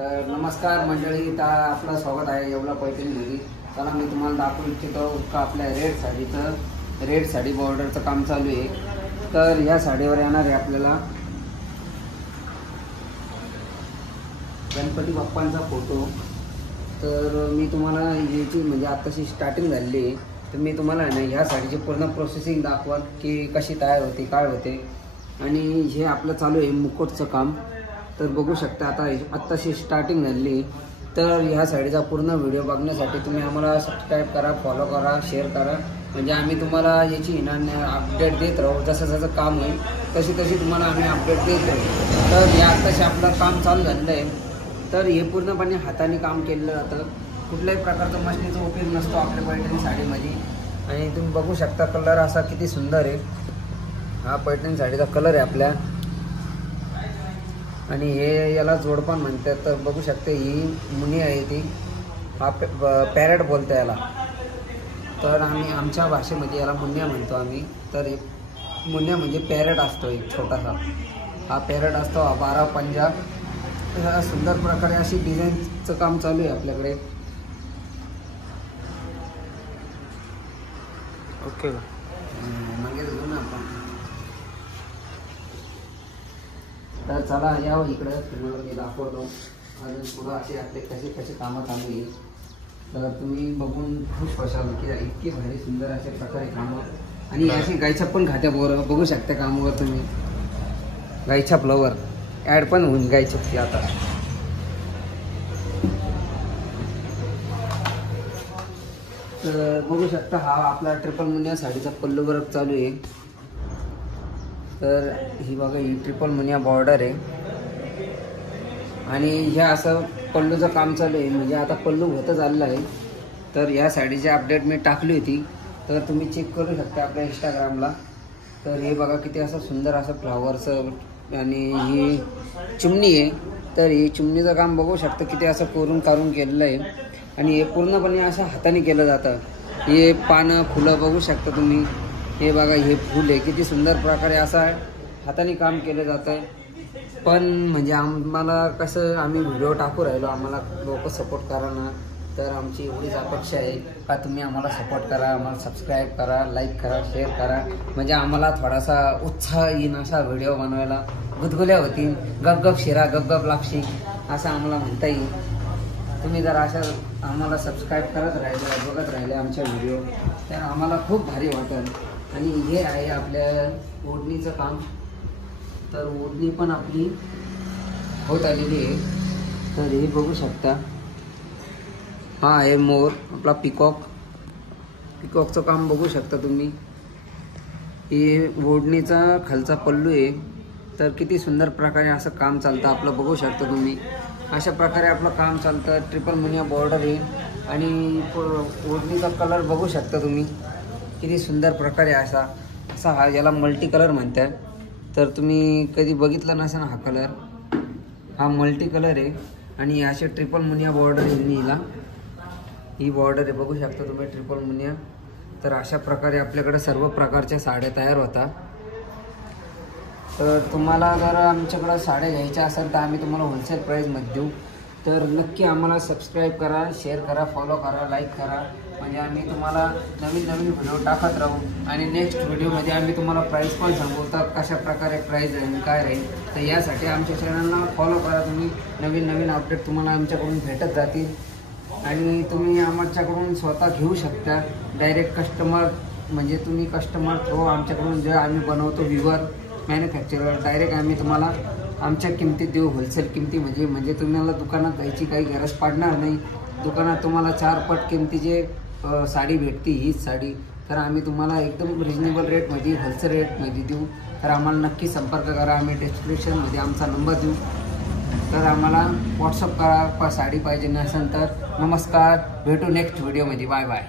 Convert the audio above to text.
तर नमस्कार मंडळी, तर आपलं स्वागत आहे येवला पैठणीमध्ये. चला मी तुम्हाला दाखवू इच्छितो का आपल्या रेड साडी बॉर्डरचं काम चालू आहे. तर ह्या साडीवर येणार आहे आपल्याला गणपती बाप्पांचा फोटो. तर मी तुम्हाला याची म्हणजे आत्ताशी स्टार्टिंग झालेली आहे. तर मी तुम्हाला ना ह्या साडीची पूर्ण प्रोसेसिंग दाखवत की कशी तयार होते, काय होते. आणि हे आपलं चालू आहे मुकुटचं काम. तर बघू शकता आत्ताशी स्टार्टिंग झाली. तर ह्या साडीचा पूर्ण व्हिडिओ बघण्यासाठी तुम्ही आम्हाला सबस्क्राईब करा, फॉलो करा, शेअर करा. म्हणजे आम्ही तुम्हाला याची अपडेट देत राहू. जसं जसं काम होईल तशी तुम्हाला आम्ही अपडेट देत राहू. तर या आत्ताशी आपलं काम चालू झालेलं आहे. तर हे पूर्णपणे हाताने काम केलेलं जातं. कुठल्याही प्रकारचं मशिनीचा उपयोग नसतो आपल्या पैठणी साडीमध्ये. आणि तुम्ही बघू शकता कलर असा किती सुंदर आहे. हा पैठणी साडीचा कलर आहे आपल्या. आणि हे याला जोडपण म्हणतात. तर बघू शकते ही मुनी आहे ती. हा पॅरेट बोलतो याला. तर आम्ही आमच्या भाषेमध्ये याला मुन्या म्हणतो आम्ही. तर मुन्या म्हणजे पॅरेट असतो एक छोटासा. हा पॅरेट असतो. 12 पंजा. ह्या सुंदर प्रकारे अशी डिझाईनचं काम चालू आहे आपल्याकडे. ओके म्हणजे ना आपण. तर चला यावं इकडं, तुम्हाला मी दाखवतो अजून पुढं असे आपले कसे कामं चालू आहे. तर तुम्ही बघून खुश व्हाल की इतकी भारी सुंदर अशा प्रकारे कामं. आणि अशी गायछाप पण खात्या बोरं बघू शकता कामावर तुम्ही. गायछाप फ्लॉवर ॲड पण होऊन गायछापची आता. तर बघू शकता हा आपला ट्रिपल मुनिया साडीचा पल्लू वर्क चालू आहे. तर ही बघा ही ट्रिपल मुनिया बॉर्डर आहे. आणि ह्या असं पल्लूचं काम चालू आहे. म्हणजे आता पल्लू होतं चाललं आहे. तर ह्या साडीची अपडेट मी टाकली होती. तर तुम्ही चेक करू शकता आपल्या इंस्टाग्रामला. तर हे बघा किती असं सुंदर असं फ्लॉवरचं. आणि ही चिमणी आहे. तर ही चिमणीचं काम बघू शकता किती असं काढून केलेलं आहे. आणि हे पूर्णपणे असं हाताने केलं जातं. हे पानं फुलं बघू शकता तुम्ही. हे बघा हे फूल आहे किती सुंदर प्रकारे असं हाताने काम केलं जातं आहे. पण म्हणजे आम्हाला कसं आम्ही व्हिडिओ टाकू राहिलो, आम्हाला लोक सपोर्ट करा ना. तर आमची एवढीच अपेक्षा आहे का तुम्ही आम्हाला सपोर्ट करा, आम्हाला सबस्क्राईब करा, लाईक करा, शेअर करा. म्हणजे आम्हाला थोडासा उत्साह येईन असा व्हिडिओ बनवायला. गुदगुल्या होतील, गपगप शिरा गपगप लागशी असं आम्हाला म्हणता येईल. तुम्ही जर अशा आम्हाला सबस्क्राईब करत राहिले, बघत राहिले आमच्या व्हिडिओ, तर आम्हाला खूप भारी वाटेल. आणि हे आहे आपल्या ओढणीचं काम. तर ओढणी पण आपली होत आलेली आहे. तर हे बघू शकता हा आहे मोर आपला पिकॉकचं काम बघू शकता तुम्ही. हे ओढणीचा खालचा पल्लू आहे. तर किती सुंदर प्रकारे असं काम चालतं आपलं बघू शकता तुम्ही. अशा प्रकारे आपलं काम चालतं. ट्रिपल मुनिया बॉर्डर आहे. आणि ओढणीचा कलर बघू शकता तुम्ही किती सुंदर प्रकारे असा हा याला मल्टी कलर म्हणतात. तर तुम्ही कधी बघितलं नसेल हा कलर. हा मल्टी कलर आहे. आणि असे ट्रिपल मुनिया बॉर्डर आहे हिला. ही बॉर्डर आहे बघू शकता तुम्ही ट्रिपल मुनिया. तर अशा प्रकारे आपल्याकडे सर्व प्रकारच्या साड्या तयार होतात. तर तुम्हाला जर आमच्याकडं साड्या घ्यायच्या असेल तर आम्ही तुम्हाला होलसेल प्राईजमध्ये देऊ. तर नक्की आम्हाला सबस्क्राईब करा, शेअर करा, फॉलो करा, लाईक करा. म्हणजे आम्ही तुम्हाला नवीन व्हिडिओ टाकत राहू. आणि नेक्स्ट व्हिडिओमध्ये आम्ही तुम्हाला प्राईस पण सांगू तर कशा प्रकारे प्राईज राहील काय राहील. तर यासाठी आमच्या चॅनलला फॉलो करा तुम्ही. नवीन अपडेट तुम्हाला आमच्याकडून भेटत जातील. आणि तुम्ही आमच्याकडून स्वतः घेऊ शकता डायरेक्ट कस्टमर. म्हणजे तुम्ही कस्टमर थ्रू आमच्याकडून जे आम्ही बनवतो व्ह्युअर मॅन्युफॅक्चरर डायरेक्ट आम्ही तुम्हाला आमच्या किमतीत देऊ. होलसेल किमती म्हणजे तुम्हाला दुकानात जायची काही गरज पडणार नाही. दुकानात तुम्हाला 4 पट किमतीचे साडी भेटते हीच साडी. तर आम्ही तुम्हाला एकदम रिजनेबल रेटमध्ये होलसेल रेटमध्ये देऊ. तर आम्हाला नक्की संपर्क करा. आम्ही डिस्क्रिप्शनमध्ये आमचा नंबर देऊ. तर आम्हाला व्हॉट्सअप करा साडी पाहिजे नसेल तर. नमस्कार, भेटू नेक्स्ट व्हिडिओमध्ये. Bye bye.